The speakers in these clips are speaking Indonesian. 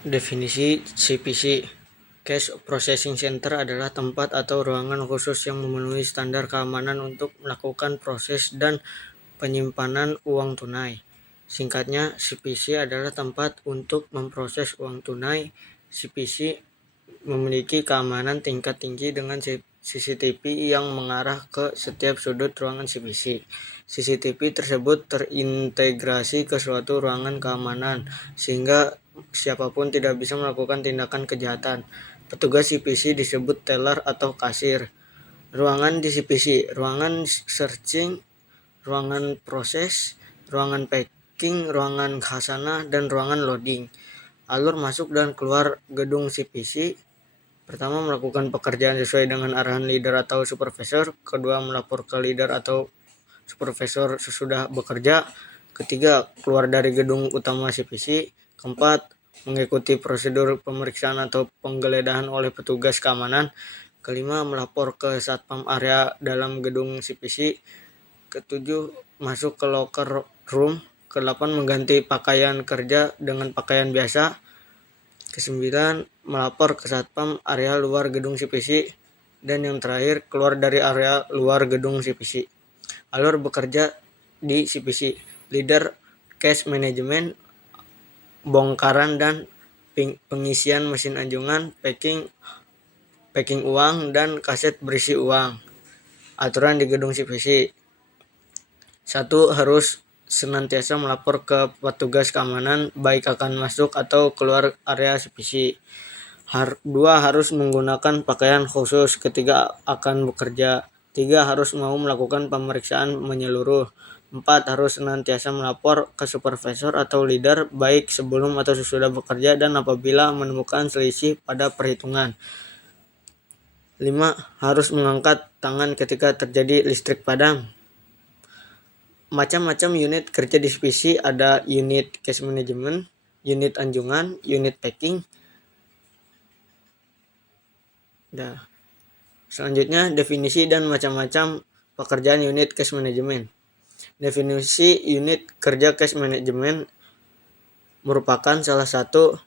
Definisi CPC. Cash Processing Center adalah tempat atau ruangan khusus yang memenuhi standar keamanan untuk melakukan proses dan penyimpanan uang tunai. Singkatnya, CPC adalah tempat untuk memproses uang tunai. CPC memiliki keamanan tingkat tinggi dengan CCTV yang mengarah ke setiap sudut ruangan CPC. CCTV tersebut terintegrasi ke suatu ruangan keamanan sehingga siapapun tidak bisa melakukan tindakan kejahatan. Petugas CPC disebut teller atau kasir. Ruangan di CPC: ruangan searching, ruangan proses, ruangan packing, ruangan khasanah, dan ruangan loading. Alur masuk dan keluar gedung CPC: pertama, melakukan pekerjaan sesuai dengan arahan leader atau supervisor. Kedua, melapor ke leader atau supervisor sesudah bekerja. Ketiga, keluar dari gedung utama CPC. Keempat, mengikuti prosedur pemeriksaan atau penggeledahan oleh petugas keamanan. Kelima, melapor ke satpam area dalam gedung CPC. Ketujuh, masuk ke locker room. Kedelapan, mengganti pakaian kerja dengan pakaian biasa. Kesembilan, melapor ke satpam area luar gedung CPC. Dan yang terakhir, keluar dari area luar gedung CPC. Alur bekerja di CPC: leader, cash management, bongkaran dan pengisian mesin anjungan, packing uang, dan kaset berisi uang. Aturan di gedung CPC: 1. Harus senantiasa melapor ke petugas keamanan baik akan masuk atau keluar area CPC. 2. Harus menggunakan pakaian khusus ketika akan bekerja. 3. Harus mau melakukan pemeriksaan menyeluruh. 4. Harus senantiasa melapor ke supervisor atau leader baik sebelum atau sesudah bekerja dan apabila menemukan selisih pada perhitungan. 5. Harus mengangkat tangan ketika terjadi listrik padam. Macam-macam unit kerja di CPC ada unit cash management, unit anjungan, unit packing. Selanjutnya, definisi dan macam-macam pekerjaan unit cash management. Definisi unit kerja cash management merupakan salah satu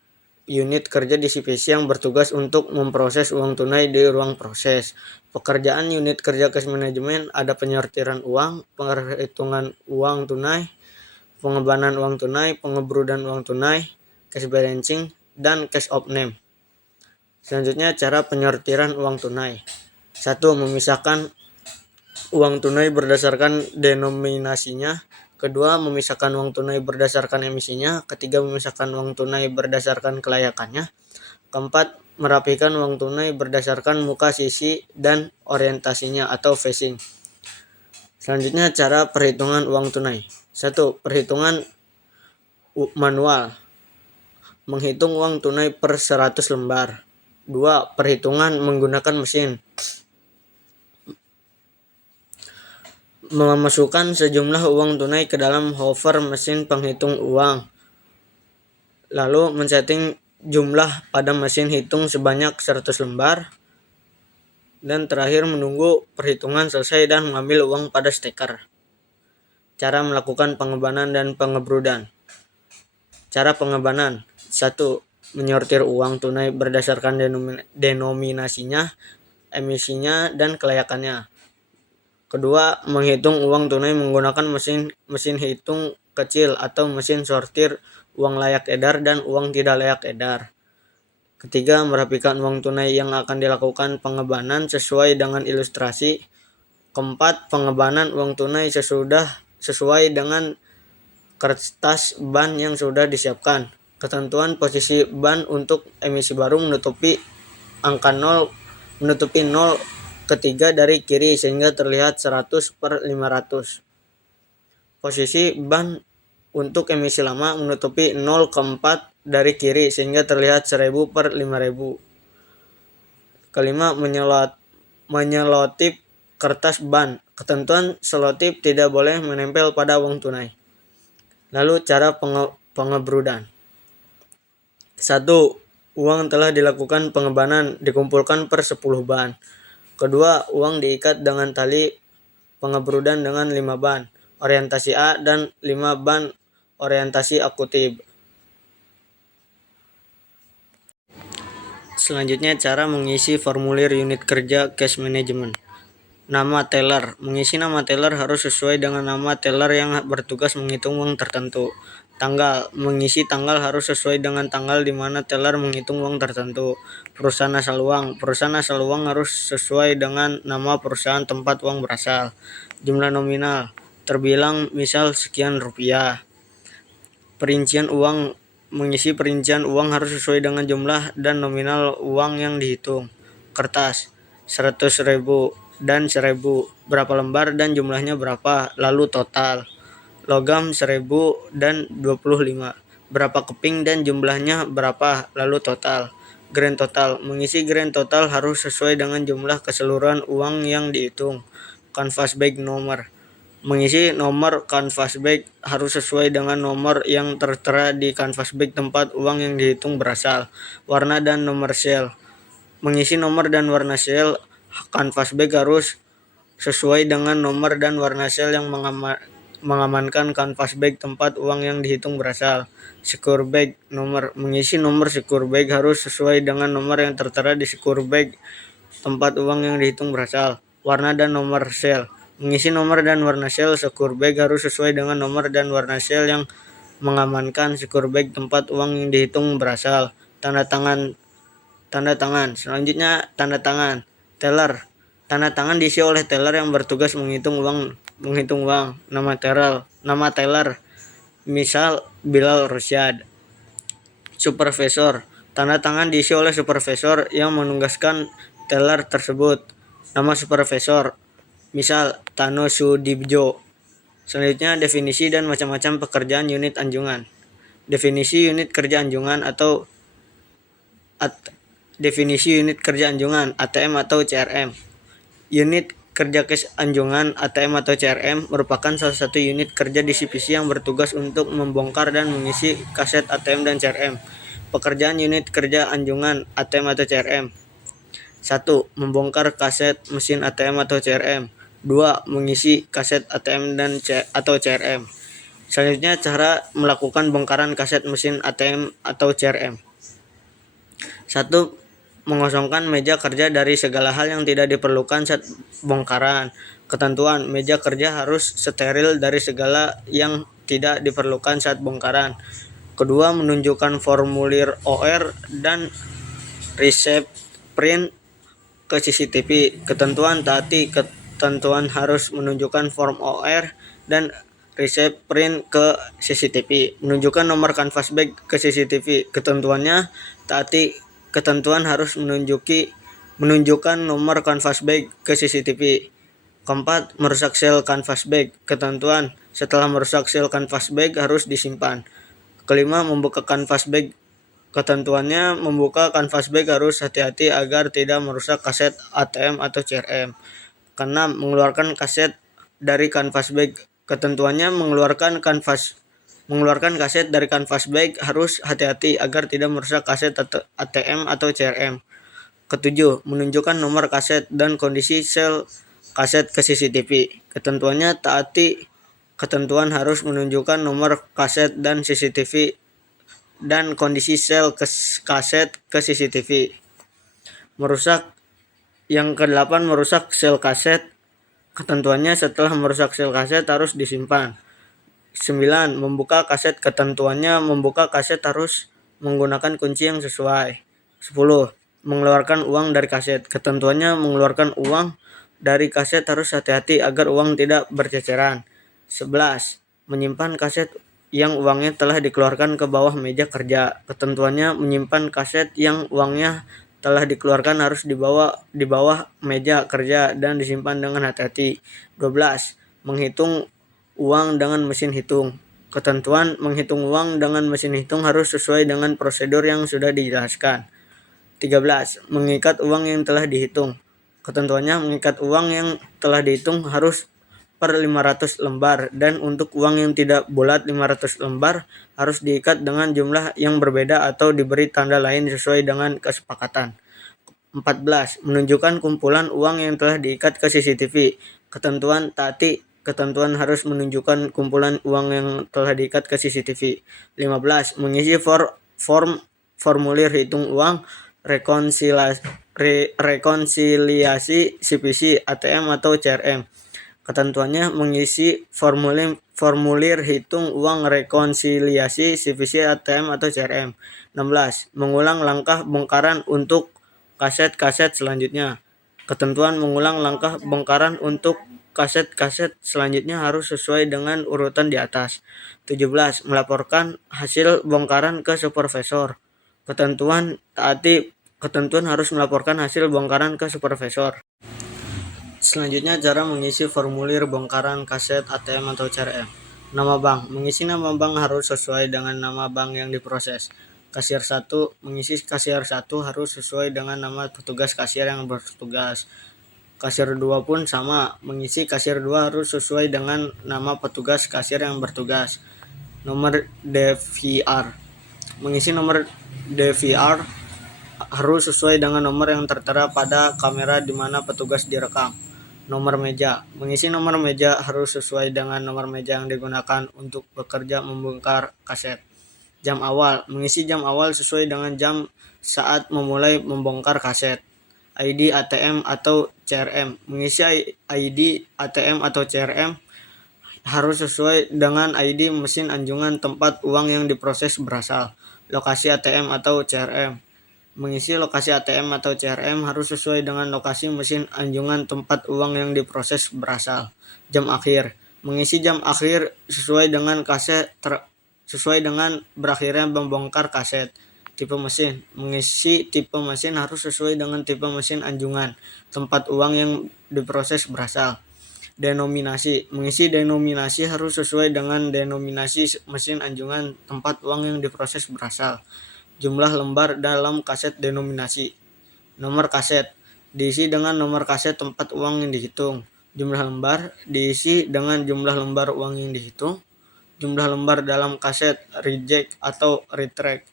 unit kerja di CPC yang bertugas untuk memproses uang tunai di ruang proses. Pekerjaan unit kerja cash management ada penyortiran uang, penghitungan uang tunai, pengembangan uang tunai, pengebrudan uang tunai, cash balancing, dan cash of name. Selanjutnya, cara penyortiran uang tunai. 1. Memisahkan uang tunai berdasarkan denominasinya. Kedua, memisahkan uang tunai berdasarkan emisinya. Ketiga, memisahkan uang tunai berdasarkan kelayakannya. Keempat, merapikan uang tunai berdasarkan muka, sisi, dan orientasinya atau facing. Selanjutnya, cara perhitungan uang tunai. 1. Perhitungan manual: menghitung uang tunai per 100 lembar. 2. Perhitungan menggunakan mesin: memasukkan sejumlah uang tunai ke dalam hopper mesin penghitung uang, lalu men-setting jumlah pada mesin hitung sebanyak 100 lembar, dan terakhir menunggu perhitungan selesai dan mengambil uang pada steker. Cara melakukan pengembangan dan pengebrudan. Cara pengembangan: 1. Menyortir uang tunai berdasarkan denominasinya, emisinya, dan kelayakannya. Kedua, menghitung uang tunai menggunakan mesin hitung kecil atau mesin sortir uang layak edar dan uang tidak layak edar. Ketiga, merapikan uang tunai yang akan dilakukan pengembangan sesuai dengan ilustrasi. Keempat, pengembangan uang tunai sesuai dengan kertas ban yang sudah disiapkan. Ketentuan posisi ban untuk emisi baru menutupi angka 0 ketiga dari kiri sehingga terlihat 100/500. Posisi ban untuk emisi lama menutupi 0 keempat dari kiri sehingga terlihat 1000/5000. Kelima, menyelotip kertas ban. Ketentuan selotip tidak boleh menempel pada uang tunai. Lalu cara pengebrudan. 1. Uang telah dilakukan pengembangan dikumpulkan per 10 ban. Kedua, uang diikat dengan tali pengebrudan dengan 5 ban orientasi A dan 5 ban orientasi akutif. Selanjutnya cara mengisi formulir unit kerja cash management. Nama teller. Mengisi nama teller harus sesuai dengan nama teller yang bertugas menghitung uang tertentu. Tanggal. Mengisi tanggal harus sesuai dengan tanggal di mana teller menghitung uang tertentu. Perusahaan asal uang. Perusahaan asal uang harus sesuai dengan nama perusahaan tempat uang berasal. Jumlah nominal. Terbilang misal sekian rupiah. Perincian uang. Mengisi perincian uang harus sesuai dengan jumlah dan nominal uang yang dihitung. Kertas 100.000 dan 1.000, berapa lembar dan jumlahnya berapa, lalu total. Logam 1.000 dan 25, berapa keping dan jumlahnya berapa, lalu total. Grand total. Mengisi grand total harus sesuai dengan jumlah keseluruhan uang yang dihitung. Canvas bag nomor. Mengisi nomor canvas bag harus sesuai dengan nomor yang tertera di canvas bag tempat uang yang dihitung berasal. Warna dan nomor sel. Mengisi nomor dan warna sel canvas bag harus sesuai dengan nomor dan warna sel yang mengamankan canvas bag tempat uang yang dihitung berasal. Secure bag nomor. Mengisi nomor secure bag harus sesuai dengan nomor yang tertera di secure bag tempat uang yang dihitung berasal. Warna dan nomor sel. Mengisi nomor dan warna sel secure bag harus sesuai dengan nomor dan warna sel yang mengamankan secure bag tempat uang yang dihitung berasal. Tanda tangan. Selanjutnya tanda tangan. Teller. Tanda tangan diisi oleh teller yang bertugas menghitung uang. Nama teller. Misal Bilal Rusyad. Supervisor. Tanda tangan diisi oleh supervisor yang menugaskan teller tersebut. Nama supervisor. Misal Tano Sudibjo. Selanjutnya definisi dan macam-macam pekerjaan unit anjungan. Definisi unit kerja anjungan atau definisi unit kerja anjungan ATM atau CRM. Unit kerja cash anjungan ATM atau CRM merupakan salah satu unit kerja di CPC yang bertugas untuk membongkar dan mengisi kaset ATM dan CRM. Pekerjaan unit kerja anjungan ATM atau CRM. 1. Membongkar kaset mesin ATM atau CRM. 2. Mengisi kaset ATM dan atau CRM. Selanjutnya cara melakukan bongkaran kaset mesin ATM atau CRM. 1. Mengosongkan meja kerja dari segala hal yang tidak diperlukan saat bongkaran. Ketentuan: meja kerja harus steril dari segala yang tidak diperlukan saat bongkaran. Kedua, menunjukkan formulir OR dan receipt print ke CCTV. Ketentuan: taati ketentuan harus menunjukkan form OR dan receipt print ke CCTV. Menunjukkan nomor canvas bag ke CCTV. Ketentuannya: taati ketentuan harus menunjukkan nomor canvas bag ke CCTV. Keempat, merusak sel canvas bag. Ketentuan: setelah merusak sel canvas bag harus disimpan. Kelima, membuka canvas bag. Ketentuannya: membuka canvas bag harus hati-hati agar tidak merusak kaset ATM atau CRM. Keenam, mengeluarkan kaset dari canvas bag. Ketentuannya: mengeluarkan kaset dari canvas bag harus hati-hati agar tidak merusak kaset ATM atau CRM. Ketujuh, menunjukkan nomor kaset dan kondisi sel kaset ke CCTV. Ketentuannya: taati ketentuan harus menunjukkan nomor kaset dan CCTV dan kondisi sel kaset ke CCTV. Yang ke-8, merusak sel kaset. Ketentuannya: setelah merusak sel kaset harus disimpan. 9. Membuka kaset. Ketentuannya: membuka kaset harus menggunakan kunci yang sesuai. 10. Mengeluarkan uang dari kaset. Ketentuannya: mengeluarkan uang dari kaset harus hati-hati agar uang tidak berceceran. 11. Menyimpan kaset yang uangnya telah dikeluarkan ke bawah meja kerja. Ketentuannya: menyimpan kaset yang uangnya telah dikeluarkan harus di bawah meja kerja dan disimpan dengan hati-hati. 12. Menghitung uang dengan mesin hitung. Ketentuan: menghitung uang dengan mesin hitung harus sesuai dengan prosedur yang sudah dijelaskan. 13. Mengikat uang yang telah dihitung. Ketentuannya: mengikat uang yang telah dihitung harus per 500 lembar dan untuk uang yang tidak bulat 500 lembar harus diikat dengan jumlah yang berbeda atau diberi tanda lain sesuai dengan kesepakatan. 14. Menunjukkan kumpulan uang yang telah diikat ke CCTV. Ketentuan: taati ketentuan harus menunjukkan kumpulan uang yang telah diikat ke CCTV. 15. Mengisi formulir hitung uang rekonsiliasi CPC, ATM atau CRM. Ketentuannya mengisi formulir hitung uang rekonsiliasi CPC, ATM atau CRM. 16. Mengulang langkah bongkaran untuk kaset-kaset selanjutnya. Ketentuan mengulang langkah bongkaran untuk kaset-kaset selanjutnya harus sesuai dengan urutan di atas. 17. Melaporkan hasil bongkaran ke supervisor. Ketentuan harus melaporkan hasil bongkaran ke supervisor. Selanjutnya, cara mengisi formulir bongkaran kaset, ATM atau CRM. Nama bank. Mengisi nama bank harus sesuai dengan nama bank yang diproses. Kasir 1. Mengisi kasir 1 harus sesuai dengan nama petugas kasir yang bertugas. Kasir 2 pun sama. Mengisi kasir 2 harus sesuai dengan nama petugas kasir yang bertugas. Nomor DVR. Mengisi nomor DVR harus sesuai dengan nomor yang tertera pada kamera di mana petugas direkam. Nomor meja. Mengisi nomor meja harus sesuai dengan nomor meja yang digunakan untuk bekerja membongkar kaset. Jam awal. Mengisi jam awal sesuai dengan jam saat memulai membongkar kaset. ID ATM atau CRM. Mengisi ID ATM atau CRM harus sesuai dengan ID mesin anjungan tempat uang yang diproses berasal. Lokasi ATM atau CRM. Mengisi lokasi ATM atau CRM harus sesuai dengan lokasi mesin anjungan tempat uang yang diproses berasal. Jam akhir. Mengisi jam akhir sesuai dengan berakhirnya membongkar kaset. Tipe mesin. Mengisi tipe mesin harus sesuai dengan tipe mesin anjungan tempat uang yang diproses berasal. Denominasi. Mengisi denominasi harus sesuai dengan denominasi mesin anjungan tempat uang yang diproses berasal. Jumlah lembar dalam kaset denominasi. Nomor kaset. Diisi dengan nomor kaset tempat uang yang dihitung. Jumlah lembar. Diisi dengan jumlah lembar uang yang dihitung. Jumlah lembar dalam kaset reject atau retract.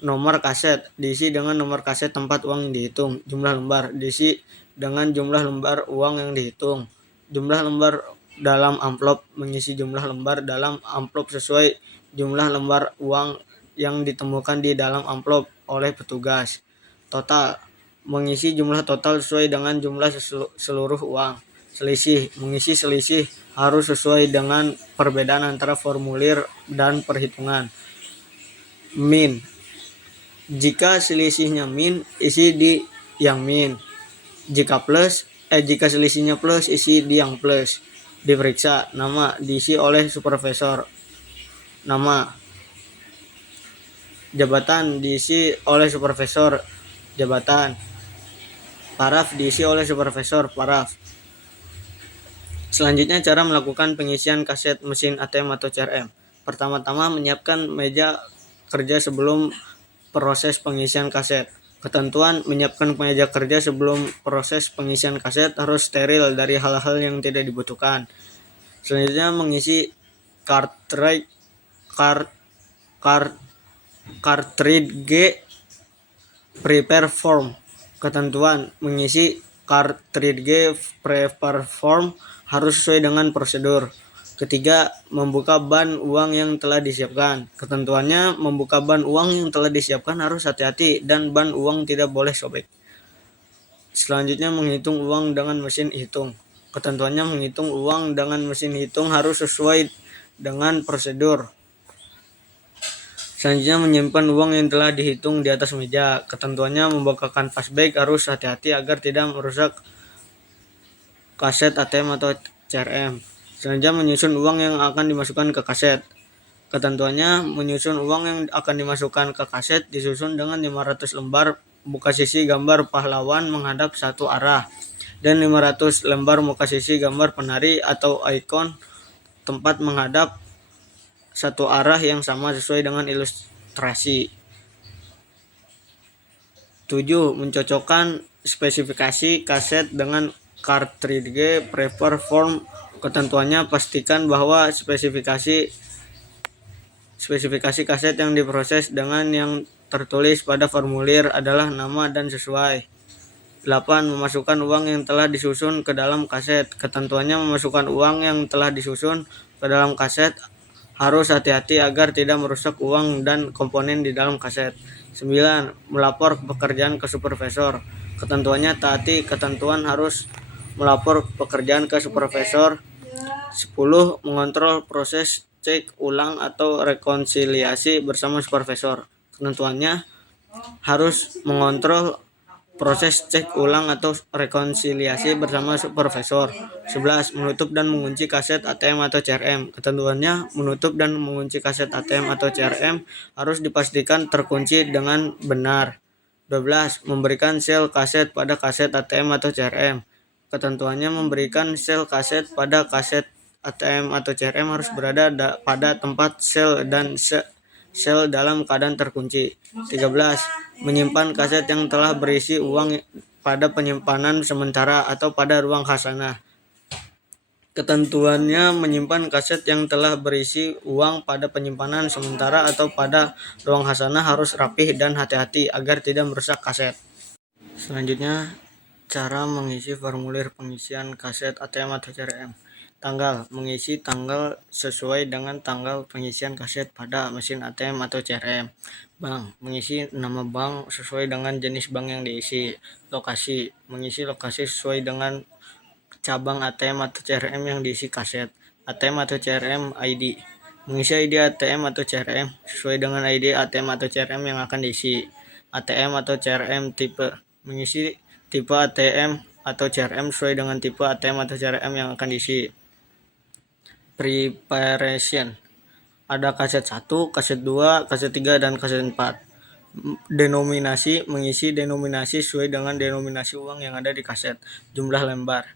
Nomor kaset. Diisi dengan nomor kaset tempat uang yang dihitung. Jumlah lembar. Diisi dengan jumlah lembar uang yang dihitung. Jumlah lembar dalam amplop. Mengisi jumlah lembar dalam amplop sesuai jumlah lembar uang yang ditemukan di dalam amplop oleh petugas. Total. Mengisi jumlah total sesuai dengan jumlah seluruh uang. Selisih. Mengisi selisih harus sesuai dengan perbedaan antara formulir dan perhitungan. Min. Jika selisihnya min, isi di yang min. Jika selisihnya plus, isi di yang plus. Diperiksa. Nama. Diisi oleh supervisor. Nama. Jabatan. Diisi oleh supervisor. Jabatan. Paraf. Diisi oleh supervisor. Paraf. Selanjutnya, cara melakukan pengisian kaset mesin ATM atau CRM. Pertama-tama, menyiapkan meja kerja sebelum proses pengisian kaset. Ketentuan menyiapkan meja kerja sebelum proses pengisian kaset harus steril dari hal-hal yang tidak dibutuhkan. Selanjutnya, mengisi cartridge prepare form. Ketentuan mengisi cartridge prepare form harus sesuai dengan prosedur. Ketiga, membuka ban uang yang telah disiapkan. Ketentuannya, membuka ban uang yang telah disiapkan harus hati-hati dan ban uang tidak boleh sobek. Selanjutnya, menghitung uang dengan mesin hitung. Ketentuannya, menghitung uang dengan mesin hitung harus sesuai dengan prosedur. Selanjutnya, menyimpan uang yang telah dihitung di atas meja. Ketentuannya, membuka kanvas bag harus hati-hati agar tidak merusak kaset ATM atau CRM. Selanjutnya, menyusun uang yang akan dimasukkan ke kaset. Ketentuannya, menyusun uang yang akan dimasukkan ke kaset disusun dengan 500 lembar muka sisi gambar pahlawan menghadap satu arah dan 500 lembar muka sisi gambar penari atau ikon tempat menghadap satu arah yang sama sesuai dengan ilustrasi. 7. Mencocokkan spesifikasi kaset dengan cartridge prepare form. Ketentuannya, pastikan bahwa spesifikasi kaset yang diproses dengan yang tertulis pada formulir adalah nama dan sesuai. 8. Memasukkan uang yang telah disusun ke dalam kaset. Ketentuannya, memasukkan uang yang telah disusun ke dalam kaset harus hati-hati agar tidak merusak uang dan komponen di dalam kaset. 9. Melapor pekerjaan ke supervisor. Ketentuannya taati ketentuan harus melapor pekerjaan ke supervisor. 10. Mengontrol proses cek ulang atau rekonsiliasi bersama supervisor. Ketentuannya harus mengontrol proses cek ulang atau rekonsiliasi bersama supervisor. 11. Menutup dan mengunci kaset ATM atau CRM. Ketentuannya menutup dan mengunci kaset ATM atau CRM harus dipastikan terkunci dengan benar. 12. Memberikan sel kaset pada kaset ATM atau CRM. Ketentuannya memberikan sel kaset pada kaset ATM atau CRM harus berada pada tempat sel dan sel dalam keadaan terkunci. 13. Menyimpan kaset yang telah berisi uang pada penyimpanan sementara atau pada ruang khazanah. Ketentuannya menyimpan kaset yang telah berisi uang pada penyimpanan sementara atau pada ruang khazanah harus rapih dan hati-hati agar tidak merusak kaset. Selanjutnya, cara mengisi formulir pengisian kaset ATM atau CRM. Tanggal. Mengisi tanggal sesuai dengan tanggal pengisian kaset pada mesin ATM atau CRM. Bank. Mengisi nama bank sesuai dengan jenis bank yang diisi. Lokasi. Mengisi lokasi sesuai dengan cabang ATM atau CRM yang diisi kaset. ATM atau CRM ID. Mengisi ID ATM atau CRM sesuai dengan ID ATM atau CRM yang akan diisi. ATM atau CRM tipe. Mengisi tipe ATM atau CRM sesuai dengan tipe ATM atau CRM yang akan diisi. Preparation. Ada kaset 1, kaset 2, kaset 3, dan kaset 4. Denominasi. Mengisi denominasi sesuai dengan denominasi uang yang ada di kaset. Jumlah lembar.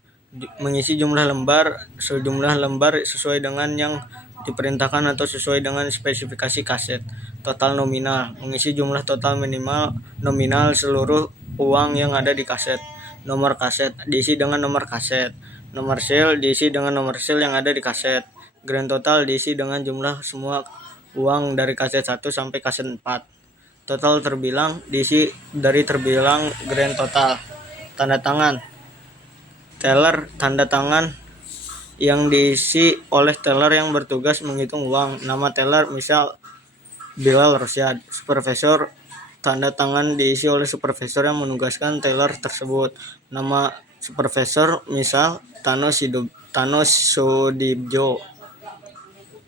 Mengisi jumlah lembar sejumlah lembar sesuai dengan yang diperintahkan atau sesuai dengan spesifikasi kaset. Total nominal. Mengisi jumlah total minimal nominal seluruh uang yang ada di kaset. Nomor kaset. Diisi dengan nomor kaset. Nomor serial diisi dengan nomor serial yang ada di kaset. Grand total diisi dengan jumlah semua uang dari kaset 1 sampai kaset 4. Total terbilang diisi dari terbilang grand total. Tanda tangan. Teller, tanda tangan yang diisi oleh teller yang bertugas menghitung uang. Nama teller misal Bilal Rosyad. Supervisor, tanda tangan diisi oleh supervisor yang menugaskan teller tersebut. Nama supervisor misal Tano Sudibjo.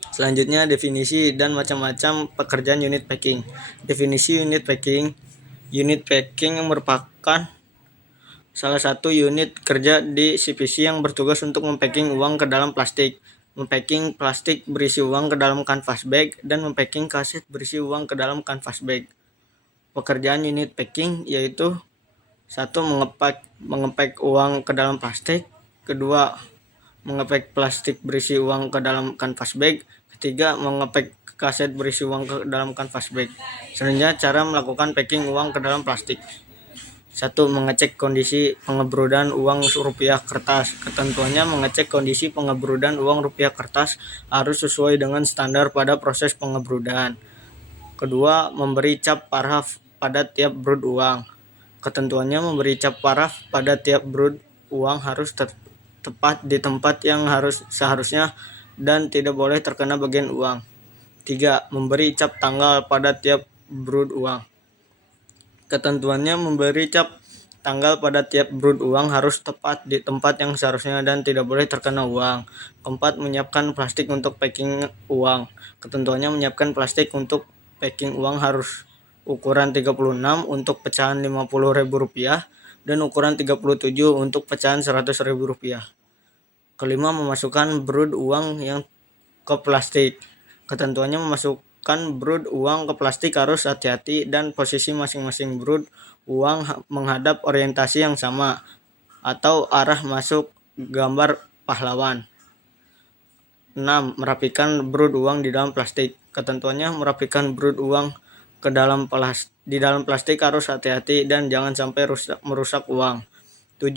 Selanjutnya, definisi dan macam-macam pekerjaan unit packing. Definisi unit packing. Unit packing yang merupakan salah satu unit kerja di CPC yang bertugas untuk mempacking uang ke dalam plastik, mempacking plastik berisi uang ke dalam canvas bag, dan mempacking kaset berisi uang ke dalam canvas bag. Pekerjaan unit packing yaitu 1. Mengepak uang ke dalam plastik. 2. Mengepak plastik berisi uang ke dalam canvas bag. 3. Mengepak kaset berisi uang ke dalam canvas bag. Selanjutnya, cara melakukan packing uang ke dalam plastik. 1. Mengecek kondisi pengebrudan uang rupiah kertas. Ketentuannya mengecek kondisi pengebrudan uang rupiah kertas harus sesuai dengan standar pada proses pengebrudan. Kedua, memberi cap paraf pada tiap brud uang. Ketentuannya memberi cap paraf pada tiap brud uang harus tepat di tempat yang seharusnya dan tidak boleh terkena bagian uang. 3. Memberi cap tanggal pada tiap brud uang. Ketentuannya memberi cap tanggal pada tiap brud uang harus tepat di tempat yang seharusnya dan tidak boleh terkena uang. 4. Menyiapkan plastik untuk packing uang. Ketentuannya menyiapkan plastik untuk packing uang harus ukuran 36 untuk pecahan Rp50.000 dan ukuran 37 untuk pecahan Rp100.000. Kelima, memasukkan brud uang yang ke plastik. Ketentuannya memasukkan brud uang ke plastik harus hati-hati dan posisi masing-masing brud uang menghadap orientasi yang sama atau arah masuk gambar pahlawan. 6. Merapikan brud uang di dalam plastik. Ketentuannya merapikan brud uang di dalam plastik harus hati-hati dan jangan sampai merusak uang. 7.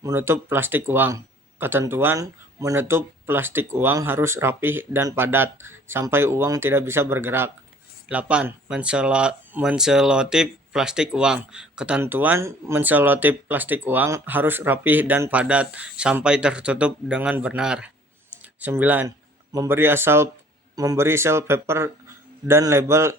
Menutup plastik uang. Ketentuan menutup plastik uang harus rapih dan padat sampai uang tidak bisa bergerak. 8. Menselotip plastik uang. Ketentuan menselotip plastik uang harus rapih dan padat sampai tertutup dengan benar. 9. Memberi sel paper dan label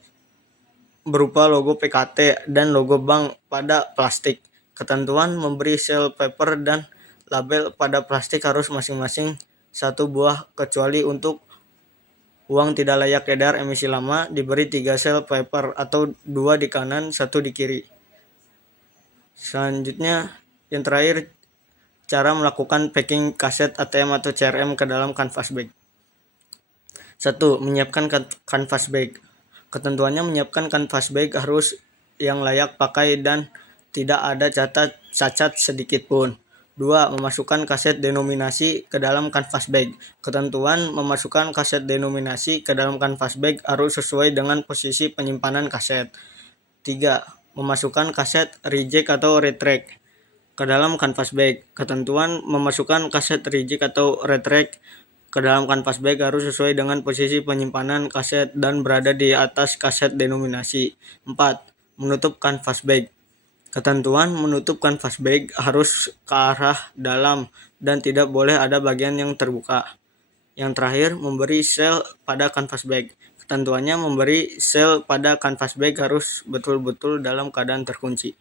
berupa logo PKT dan logo bank pada plastik. Ketentuan memberi sel paper dan label pada plastik harus masing-masing 1 buah, kecuali untuk uang tidak layak edar emisi lama diberi 3 sel paper atau 2 di kanan, 1 di kiri. Selanjutnya, yang terakhir, cara melakukan packing kaset ATM atau CRM ke dalam canvas bag. 1. Menyiapkan canvas bag. Ketentuannya menyiapkan canvas bag harus yang layak pakai dan tidak ada cacat sedikit pun. 2. Memasukkan kaset denominasi ke dalam canvas bag. Ketentuan memasukkan kaset denominasi ke dalam canvas bag harus sesuai dengan posisi penyimpanan kaset. 3. Memasukkan kaset reject atau retract ke dalam canvas bag. Ketentuan memasukkan kaset reject atau retract ke dalam canvas bag harus sesuai dengan posisi penyimpanan kaset dan berada di atas kaset denominasi. 4. Menutup canvas bag. Ketentuan menutup canvas bag harus ke arah dalam dan tidak boleh ada bagian yang terbuka. Yang terakhir, memberi sel pada canvas bag. Ketentuannya memberi sel pada canvas bag harus betul-betul dalam keadaan terkunci.